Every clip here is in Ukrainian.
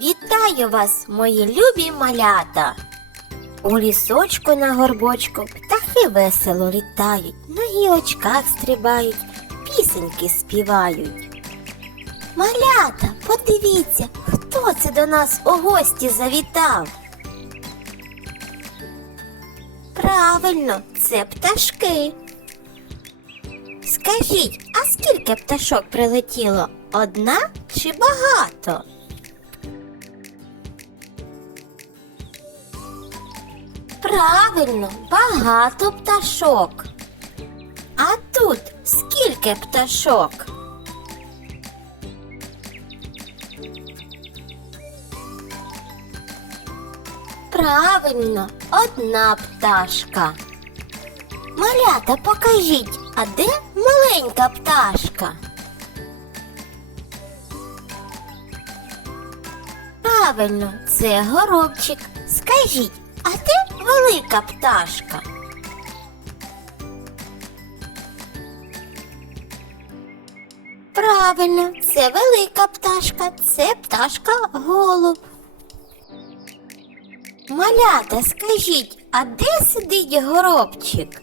Вітаю вас, мої любі малята! У лісочку на горбочку птахи весело літають, на гілочках стрибають, пісеньки співають. Малята, подивіться, хто це до нас у гості завітав? Правильно, це пташки. Скажіть, а скільки пташок прилетіло? Одна чи багато? Правильно, багато пташок. А тут скільки пташок? Правильно, одна пташка. Малята, покажіть, а де маленька пташка? Правильно, це горобчик. Скажіть, а де велика пташка? Правильно, це велика пташка, це пташка голуб. Малята, скажіть, а де сидить горобчик?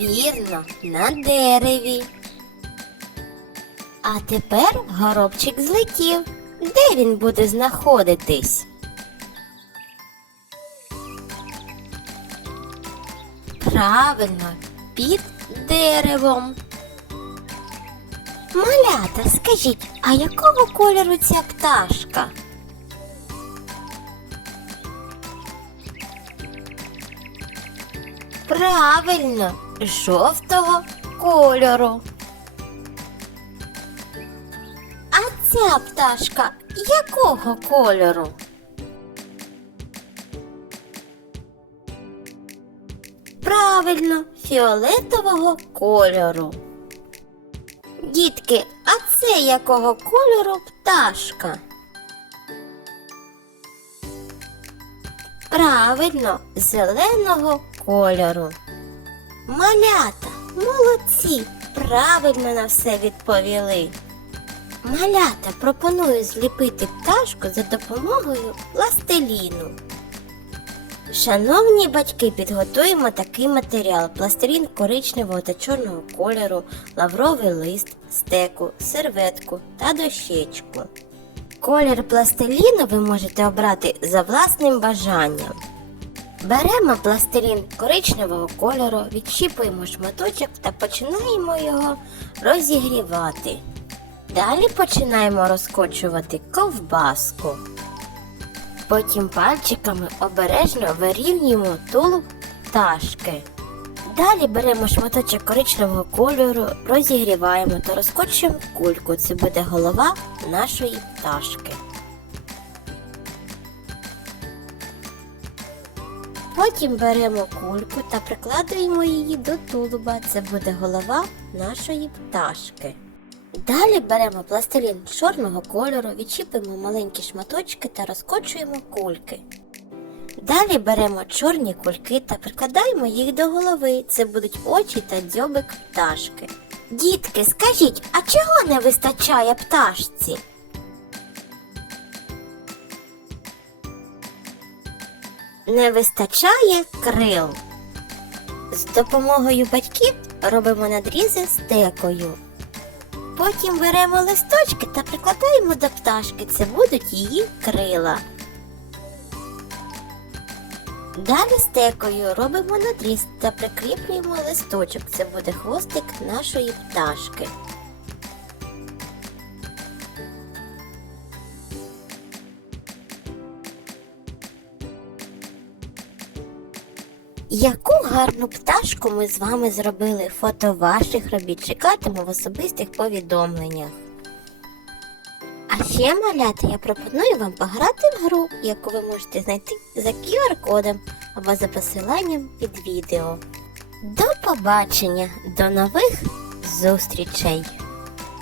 Вірно, на дереві. А тепер горобчик злетів. Де він буде знаходитись? Правильно, під деревом. Малята, скажіть, а якого кольору ця пташка? Правильно, жовтого кольору. А ця пташка якого кольору? Правильно, фіолетового кольору. Дітки, а це якого кольору пташка? Правильно, зеленого кольору. Малята, молодці, правильно на все відповіли. Малята пропоную зліпити пташку за допомогою пластиліну. Шановні батьки, підготуємо такий матеріал: пластилін коричневого та чорного кольору, лавровий лист, стеку, серветку та дощечку. Колір пластиліну ви можете обрати за власним бажанням. Беремо пластилін коричневого кольору, відщіпуємо шматочок та починаємо його розігрівати. Далі починаємо розкочувати ковбаску. Потім пальчиками обережно вирівнюємо тулуб пташки. Далі беремо шматочок коричневого кольору, розігріваємо та розкочуємо кульку. Це буде голова нашої пташки. Потім беремо кульку та прикладуємо її до тулуба. Це буде голова нашої пташки. Далі беремо пластилін чорного кольору, відчіпимо маленькі шматочки та розкочуємо кульки. Далі беремо чорні кульки та прикладаємо їх до голови. Це будуть очі та дзьобик пташки. Дітки, скажіть, а чого не вистачає пташці? Не вистачає крил. З допомогою батьків робимо надрізи стекою. Потім беремо листочки та прикладаємо до пташки. Це будуть її крила. Далі стекою робимо надріз та прикріплюємо листочок. Це буде хвостик нашої пташки. Яку гарну пташку ми з вами зробили? Фото ваших робіт чекатиму в особистих повідомленнях. А ще, малята, я пропоную вам пограти в гру, яку ви можете знайти за QR-кодом або за посиланням під відео. До побачення, до нових зустрічей!